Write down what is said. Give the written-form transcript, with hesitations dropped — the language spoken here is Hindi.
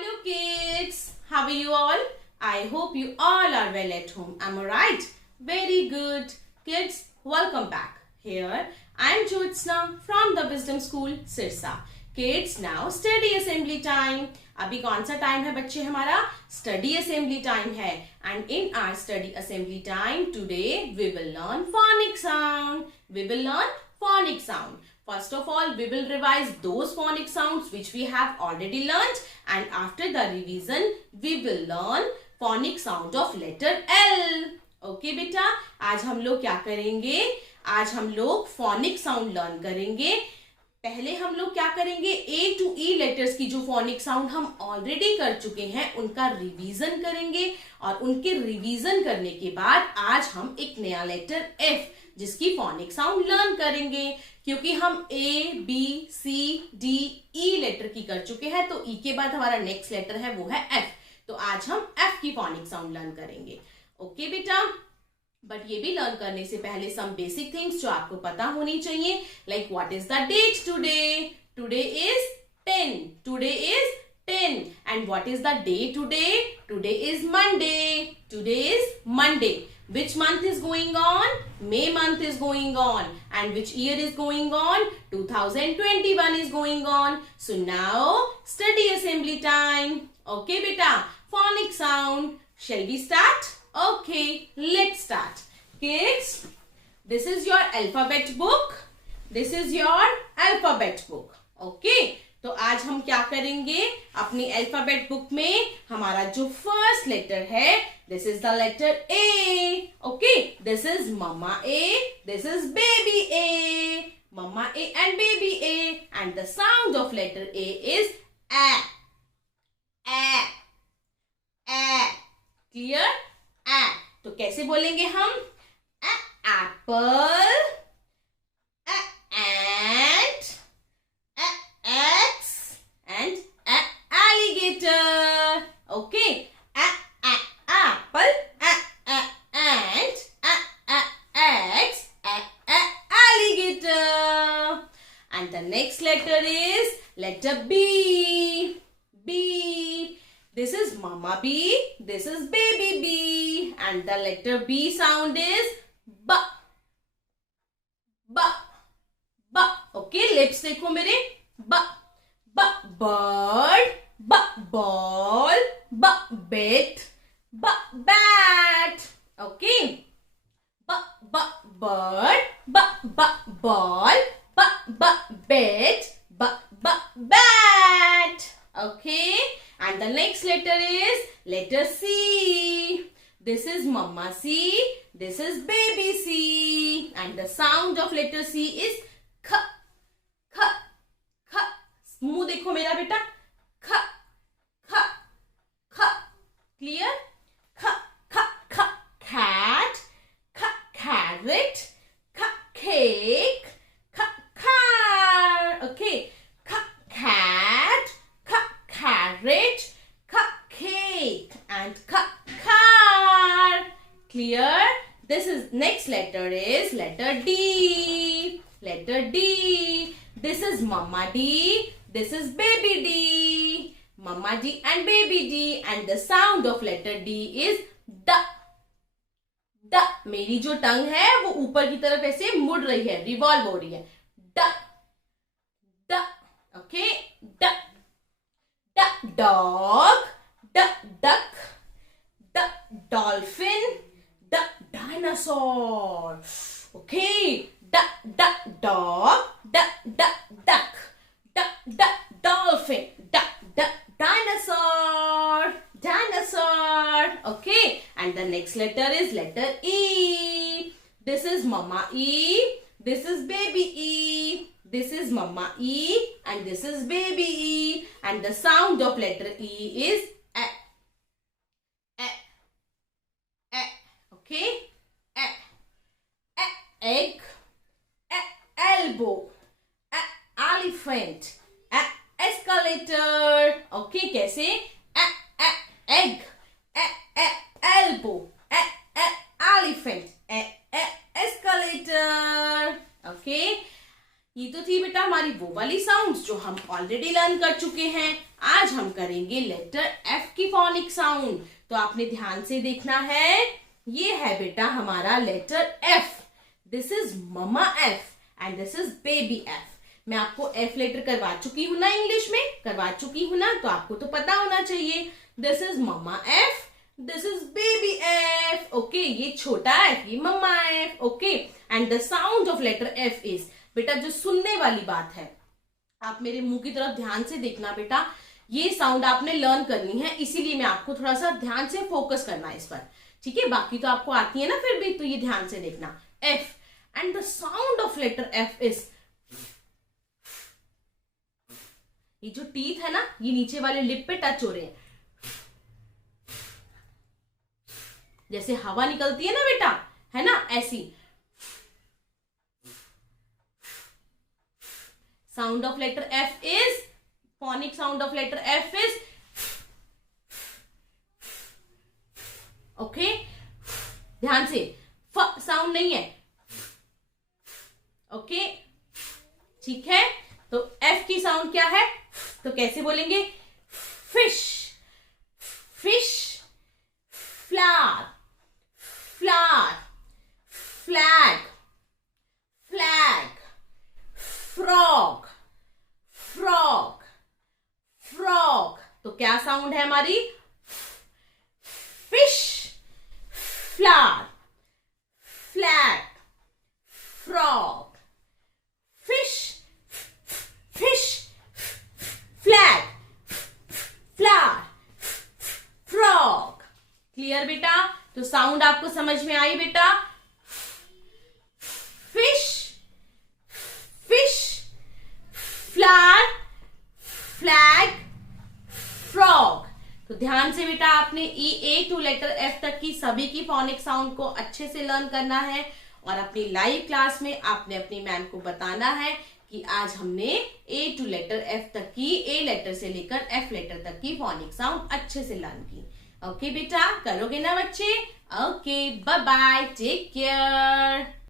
Hello kids, how are you all? I hope you all are well at home. Am I right? Very good. Kids, welcome back. Here I am Jyotsna from the Wisdom School, Sirsa. Kids, now study assembly time. अभी कौन सा टाइम है बच्चे हमारा? Study assembly time है. And in our study assembly time today we will learn phonic sound. We will learn phonic sound. First of all, we will revise those phonic sounds which we have already learnt, and after the revision, we will learn phonic sound of letter L. Okay बेटा, आज हम लोग क्या करेंगे? आज हम लोग phonic sound learn करेंगे. पहले हम लोग क्या करेंगे? A to E लेटर्स की जो phonic sound हम ऑलरेडी कर चुके हैं उनका रिवीजन करेंगे, और उनके रिवीजन करने के बाद आज हम एक नया लेटर F जिसकी phonic sound लर्न करेंगे. क्योंकि हम A, B, C, D, E letter की कर चुके हैं, तो E के बाद हमारा नेक्स्ट लेटर है वो है F. तो आज हम F की phonic sound लर्न करेंगे. ओके बेटा, बट ये भी लर्न करने से पहले सम बेसिक थिंग्स जो आपको पता होनी चाहिए, like what is the date today? Today is 10. Today is 10. And what is the day today? Today is Monday. Today is Monday. Which month is going on? May month is going on. And which year is going on? 2021 is going on. So now study assembly time. Okay beta, phonic sound. Shall we start? Okay, let's start. Kids, this is your alphabet book. This is your alphabet book. Okay. तो आज हम क्या करेंगे? अपनी अल्फाबेट बुक में हमारा जो फर्स्ट लेटर है, this is the letter A. Okay, this is mama A, this is baby A. Mama A and baby A, and the sound of letter A is A. A. A. Clear? A. तो कैसे बोलेंगे हम? Apple, ant, eggs, and alligator. Okay, apple, ant, eggs, alligator. And the next letter is letter B. B. This is mama bee, this is baby bee, and the letter B sound is B. B. B. Okay, lips देखो मेरे. B. B. Bird. B. Ball. B. Bat. B. Bat. Okay. B. B. Bird. B. B. Ball. B. B. Bat. B. B. Bat. Okay. And the next letter is letter C. This is Mama C. This is Baby C. And the sound of letter C is K. K. K. मुंह देखो मेरा बेटा. K. K. K. Clear? K. K. K. Cat. K. Carrot. K. Cake. K. Car. Okay. K. Cat. K. Carrot. K. Cake. And K. Car. Clear? This is next letter is letter D. Letter D. This is Mama D. This is Baby D. Mama D and Baby D. And the sound of letter D is D. D. मेरी जो टंग है वो ऊपर की तरफ ऐसे मुड़ रही है, रिवॉल्व हो रही है. D. D. Okay. D. D. Dog. D. Duck. D. Dolphin. D. Dinosaur. Okay. D. D. Dog. D. D. Duck. D. D. Dolphin. D. D. Dinosaur. Dinosaur. Okay. And the next letter is letter E. This is Mama E. This is Baby E. This is Mama E. And this is Baby E. And the sound of letter E is E. E. E. Okay. E. E. Egg. E. Elbow. E. Elephant. E. Escalator. Okay, कैसे? E. E. Egg. E. E. Elbow. E. E. Elephant. E. E. Escalator. Okay. ये तो थी बेटा हमारी वो वाली साउंड्स जो हम ऑलरेडी लर्न कर चुके हैं। आज हम करेंगे लेटर एफ की फोनिक साउंड। तो आपने ध्यान से देखना है। ये है बेटा हमारा letter F. This is mama F and this is baby F. मैं आपको एफ लेटर करवा चुकी हूं ना, इंग्लिश में करवा चुकी हूं ना, तो आपको तो पता होना चाहिए। This is mama F, this is baby F. Okay, ये छोटा एफ, ये mama F. Okay, and the sound of letter F is, बेटा जो सुनने वाली बात है, आप मेरे मुंह की तरफ ध्यान से देखना बेटा। ये साउंड आपने लर्न करनी है, इसीलिए मैं आपको थोड़ा सा ध्यान से फोकस करना है इस पर। ठीक है, बाकी तो आपको आती है ना फिर भी, तो ये ध्यान से देखना। F and the sound of letter F is, ये जो टीथ है ना, ये नीचे वाले लिप पे टच हो रहे हैं। जैसे हवा निकलती है ना बेटा, है ना, ऐसी। Sound of letter F is, phonic sound of letter F is okay. ध्यान से, फ साउंड नहीं है। ओके, ठीक है। तो एफ की साउंड क्या है, तो कैसे बोलेंगे? Fish, fish, flower, flower, flag, flag, frog, frog, frog. तो क्या साउंड है हमारी? Fish, flower, flag, frog, fish, fish, flag, flower, frog. Clear बेटा? तो साउंड आपको समझ में आई बेटा? Fish, fish, flower, flag, frog. तो ध्यान से बेटा आपने ए टू लेटर एफ तक की सभी की फोनिक साउंड को अच्छे से लर्न करना है, और अपनी लाइव क्लास में आपने अपनी मैम को बताना है कि आज हमने ए टू लेटर एफ तक की, ए लेटर से लेकर एफ लेटर तक की फोनिक साउंड अच्छे से लर्न की। ओके बेटा, करोगे ना बच्चे? Okay, bye bye, take care.